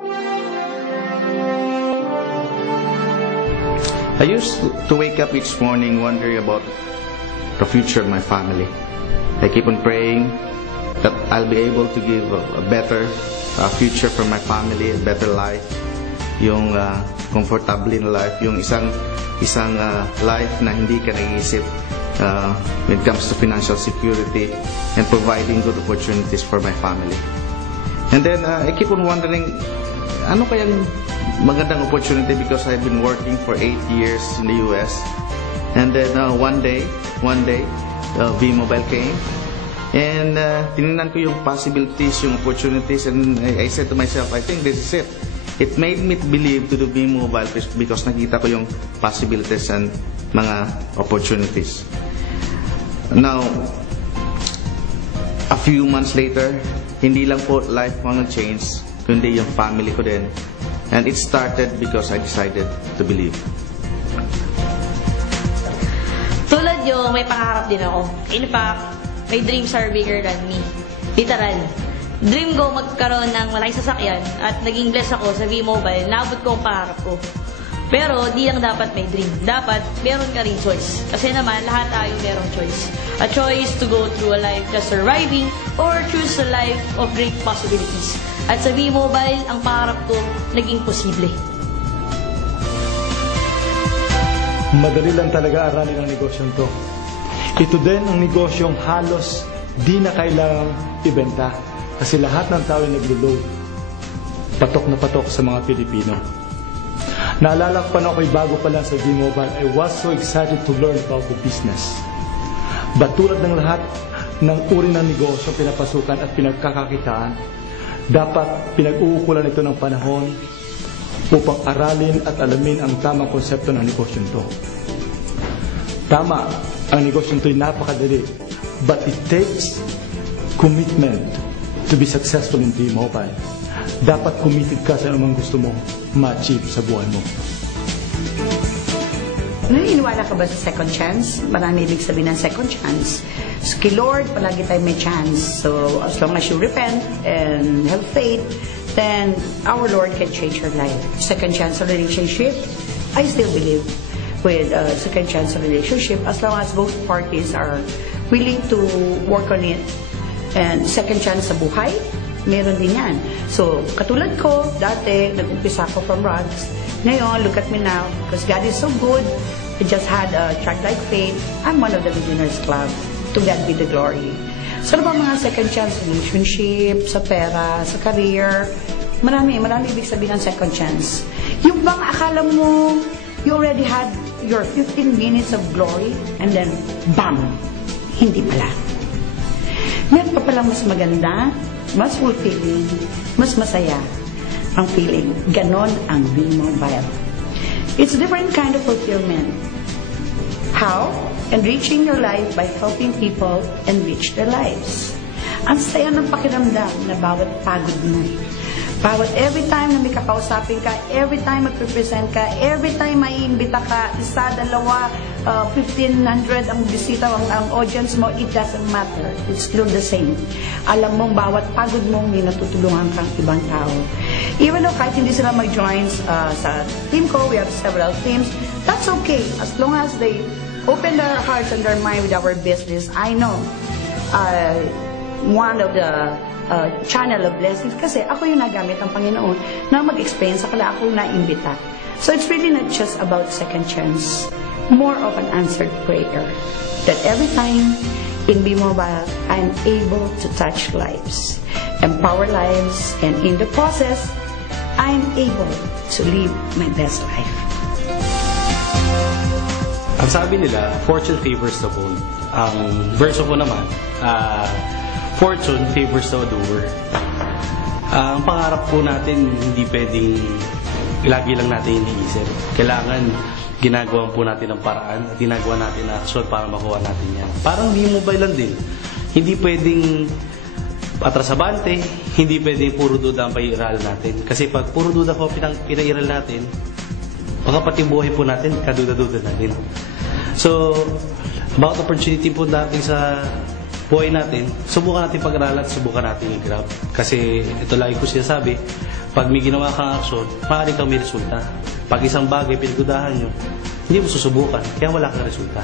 I used to wake up each morning wondering about the future of my family. I keep on praying that I'll be able to give a better future for my family, a better life, yung comfortable na life, yung isang life na hindi ka nag-iisip when it comes to financial security and providing good opportunities for my family. And then I keep on wondering, ano kayang magandang opportunity, because I've been working for 8 years in the US. And then one day, V-Mobile came. And tinignan ko yung possibilities, yung opportunities, and I said to myself, I think this is it. It made me believe to do V-Mobile because nakita ko yung possibilities and mga opportunities. Now, a few months later, hindi lang po life ko nag-change, kundi yung family ko din. And it started because I decided to believe. Tulad yung may pangarap din ako. In fact, my dreams are bigger than me. Literal. Dream ko magkaroon ng malaking sasakyan at naging blessed ako sa V-Mobile. Naabot ko ang pangarap ko. Pero di lang dapat may dream. Dapat meron ka rin choice. Kasi naman, lahat tayo merong choice. A choice to go through a life just surviving or choose a life of great possibilities. At sa V-Mobile, ang pangarap ko naging posible. Madali lang talaga aralin ang negosyong to. Ito din ang negosyong halos di na kailangang ibenta kasi lahat ng tao ay naglo-load. Patok na patok sa mga Pilipino. Naalala ko pa na ako'y bago pa lang sa V-Mobile, I was so excited to learn about the business. But tulad ng lahat ng uri ng negosyo pinapasukan at pinagkakakitaan, dapat pinag-uukulan ito ng panahon upang aralin at alamin ang tamang konsepto ng negosyong to. Tama, ang negosyong to ay napakadali, but it takes commitment to be successful in V-Mobile. Dapat committed ka sa anumang gusto mo ma-achieve sa buhay mo. Naniniwala ka ba sa second chance? Marami ibig sabihin ng second chance. So, kay Lord, palagi tayo may chance. So, as long as you repent and have faith, then our Lord can change your life. Second chance relationship, I still believe with second chance relationship as long as both parties are willing to work on it. And second chance sa buhay, meron din yan. So, katulad ko, dati, nag-umpisa ako from rags. Ngayon, look at me now, because God is so good. I just had a childlike faith. I'm one of the Millionaires Club. To God be the glory. So, ano ba mga second chance relationship, sa pera, sa career? Marami ibig sabihin ng second chance. Yung bang akala mo, you already had your 15 minutes of glory, and then, bam! Hindi pala. Meron pa palang mas maganda, mas fulfilling, mas masaya ang feeling. Ganon ang V-Mobile. It's a different kind of fulfillment. How? Enriching your life by helping people enrich their lives. Ang saya ng pakiramdam na bawat pagod mo. Bawat every time na may kakausapin ka, every time mag-represent ka, every time may imbita ka, isa, dalawa, 1,500 ang bisita, ang audience mo, it doesn't matter. It's still the same. Alam mong bawat pagod mo, may natutulungan kang ibang tao. Even though kahit hindi sila mag-join sa team ko, we have several teams, that's okay. As long as they open their hearts and their mind with our business, I know one of the channel of blessings kasi ako yung nagamit ng Panginoon na mag-explain sa kala ako na-imbita. So it's really not just about second chance, more of an answered prayer that every time in V-Mobile, I'm able to touch lives, empower lives, and in the process, I'm able to live my best life. Ang sabi nila, fortune favors the bold. Ang verso ko naman, fortune favors the doer. Ang pangarap po natin, hindi pwedeng lagi lang natin iniisip. Kailangan ginagawa po natin ang paraan at ginagawa natin ang action para makuha natin yan. Parang V-Mobile lang din. Hindi pwedeng atrasabante, hindi pwedeng puro duda ang pag-iiralan natin. Kasi pag puro duda po pinag-iral natin, baka pati buhay po natin, kaduda-duda na din. So, about opportunity po natin sa buhay natin, subukan natin pag-aralan at subukan natin i-grab. Kasi ito lagi ko sinasabi, Pag may ginawa kang aksyon, maaari kang may resulta. Pag isang bagay pinagdudahan nyo, hindi mo susubukan, kaya wala kang resulta.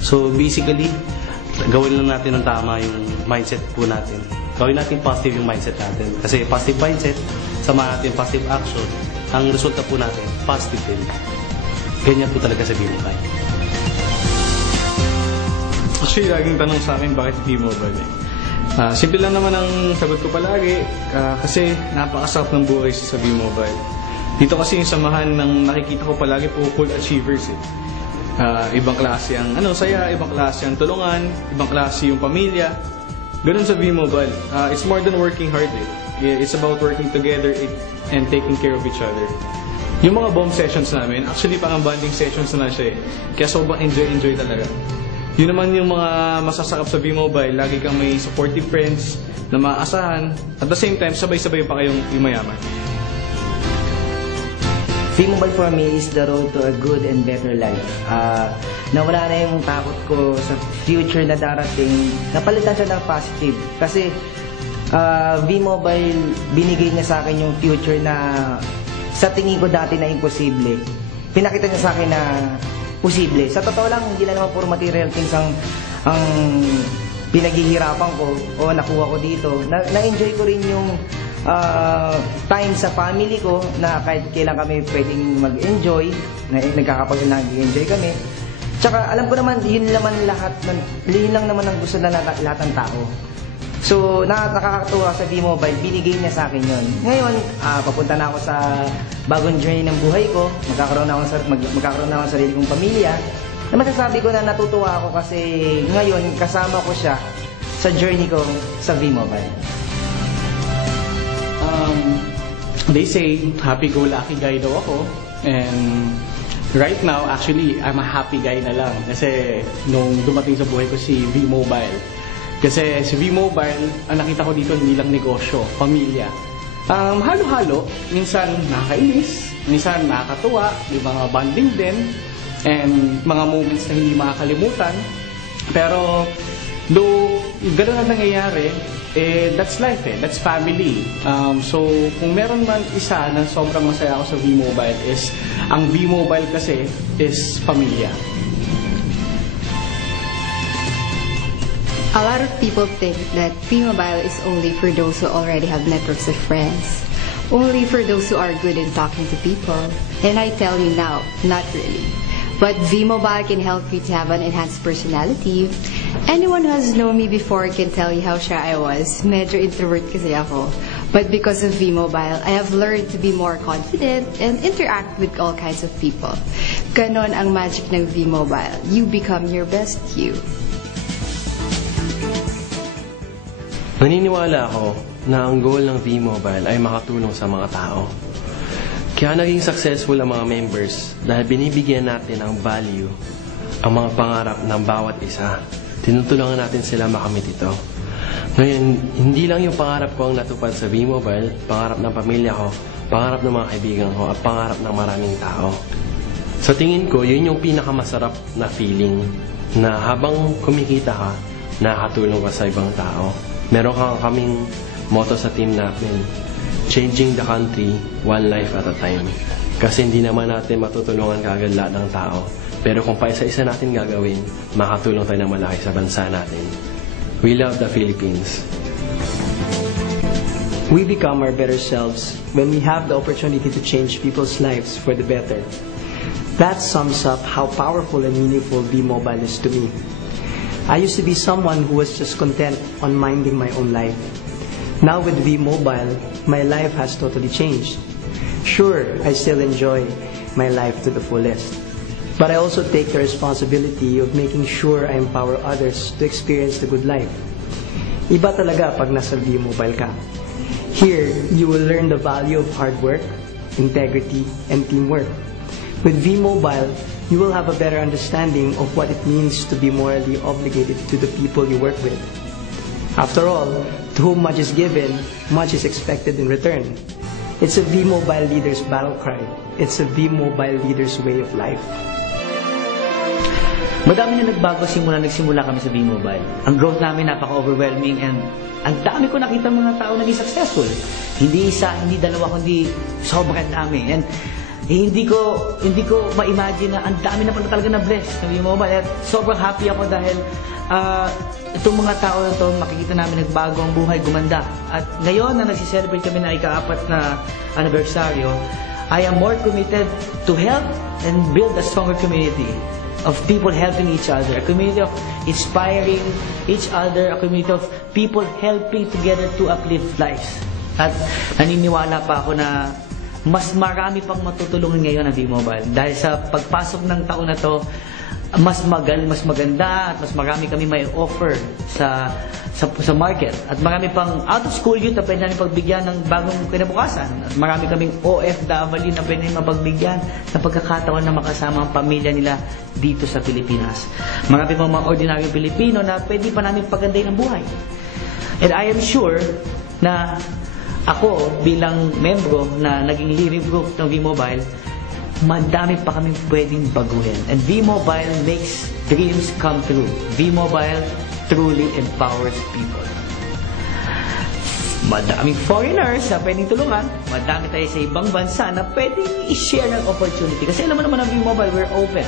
So basically, gawin lang natin ng tama yung mindset po natin. Gawin natin positive yung mindset natin. Kasi positive mindset, sama natin positive action, ang resulta po natin, positive din. Ganyan po talaga sa B-Mobile. Actually, laging tanong sa akin bakit B-Mobile eh. Simple lang naman ang sagot ko palagi kasi napakasarap ng buhay sa B-Mobile. Dito kasi yung samahan ng nakikita ko palagi po full achievers eh. Ibang klase ang saya, ibang klase ang tulungan, ibang klase yung pamilya. Ganun sa B-Mobile. It's more than working hard eh. It's about working together and taking care of each other. Yung mga bomb sessions namin, actually parang bonding sessions na siya eh. Kaya sobrang enjoy talaga. Yun naman yung mga masasakap sa B-Mobile, lagi kang may supportive friends na maaasahan. At the same time, sabay-sabay pa kayong yumayaman. B-Mobile for me is the road to a good and better life. Nawala na yung takot ko sa future na darating. Napalitan siya ng positive. Kasi B-Mobile, binigay niya sa akin yung future na sa tingin ko dati na imposible. Pinakita niya sa akin na posible. Sa totoo lang, hindi na naman puro material things ang pinaghihirapan ko o nakuha ko dito. Na-enjoy ko rin yung time sa family ko na kahit kailan kami pwedeng mag-enjoy, nag-enjoy kami. Tsaka alam ko naman, yun lang naman ang gusto na lahat ng tao. So, nakakatuwa sa B-Mobile, binigay niya sa akin yun. Ngayon, papunta na ako sa bagong journey ng buhay ko, magkakaroon na ako ng sarili kong pamilya. Na masasabi ko na natutuwa ako kasi ngayon, kasama ko siya sa journey ko sa B-Mobile. They say, happy-go-lucky guy daw ako. And right now, actually, I'm a happy guy na lang. Kasi nung dumating sa buhay ko si V-Mobile. Kasi si V-Mobile, ang nakita ko dito hindi lang negosyo, pamilya. Halo-halo, minsan nakakainis, minsan nakakatuwa, may mga bonding din, and mga moments na hindi makakalimutan. Pero, though gano'n na nangyayari, that's life that's family. So, kung meron man isa na sobrang masaya ako sa V-Mobile is, ang V-Mobile kasi is pamilya. A lot of people think that V-Mobile is only for those who already have networks of friends. Only for those who are good in talking to people. And I tell you now, not really. But V-Mobile can help you to have an enhanced personality. Anyone who has known me before can tell you how shy I was. Medyo introvert kasi ako. But because of V-Mobile, I have learned to be more confident and interact with all kinds of people. Ganon ang magic ng V-Mobile. You become your best you. Naniniwala ako na ang goal ng V-Mobile ay makatulong sa mga tao. Kaya naging successful ang mga members dahil binibigyan natin ng value ang mga pangarap ng bawat isa. Tinutulungan natin sila makamit ito. Ngayon, hindi lang yung pangarap ko ang natupad sa V-Mobile, pangarap ng pamilya ko, pangarap ng mga kaibigan ko, at pangarap ng maraming tao. Sa tingin ko, yun yung pinakamasarap na feeling na habang kumikita ka, nakakatulong ka sa ibang tao. Meron kaming motto sa team natin, changing the country, one life at a time. Kasi hindi naman natin matutulungan kaagad lahat ng tao. Pero kung paisa-isa natin gagawin, makatulong tayo ng malaki sa bansa natin. We love the Philippines. We become our better selves when we have the opportunity to change people's lives for the better. That sums up how powerful and meaningful V-Mobile is to me. I used to be someone who was just content on minding my own life. Now with V-Mobile, my life has totally changed. Sure, I still enjoy my life to the fullest. But I also take the responsibility of making sure I empower others to experience the good life. Iba talaga pag nasa V-Mobile ka. Here, you will learn the value of hard work, integrity, and teamwork. With V-Mobile, you will have a better understanding of what it means to be morally obligated to the people you work with. After all, to whom much is given, much is expected in return. It's a V-Mobile leader's battle cry. It's a V-Mobile leader's way of life. Madami na nagbago nagsimula kami sa V-Mobile. Ang growth namin napaka-overwhelming and ang dami ko nakita mga tao naging successful. Hindi isa, hindi dalawa, kundi sobrang dami. And hindi ko ma-imagine na ang dami na pala talaga na bless ng V-Mobile. At sobrang happy ako dahil itong mga tao na ito, makikita namin nagbago ang buhay, gumanda. At ngayon na nagsiselebrate kami na ika-4 na anibersaryo, I am more committed to help and build a stronger community of people helping each other, a community of inspiring each other, a community of people helping together to uplift lives. At naniniwala pa ako na mas marami pang matutulungan ngayon ng V-Mobile dahil sa pagpasok ng taon na to, mas maganda at mas marami kami may offer sa market. At marami pang out-of-school youth na pwede namin pagbigyan ng bagong kinabukasan. At marami kaming OFW na pwede namin mapagbigyan ng pagkakataon na makasama ang pamilya nila dito sa Pilipinas. Marami pang mga ordinaryong Pilipino na pwede pa namin pagandahin ang buhay. And I am sure na ako bilang membro na naging leading group ng V-Mobile, madami pa kaming pwedeng baguhin. And V-Mobile makes dreams come true. V-Mobile truly empowers people. Madaming foreigners na pwedeng tulungan. Madami tayo sa ibang bansa na pwedeng i-share ng opportunity. Kasi alam mo naman ang V-Mobile, we're open.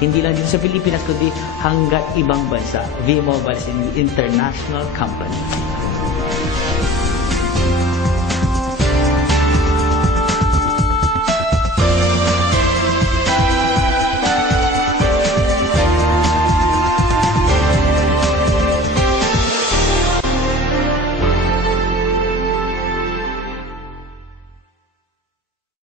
Hindi lang dito sa Pilipinas, kundi hanggat ibang bansa. V-Mobile is an international company.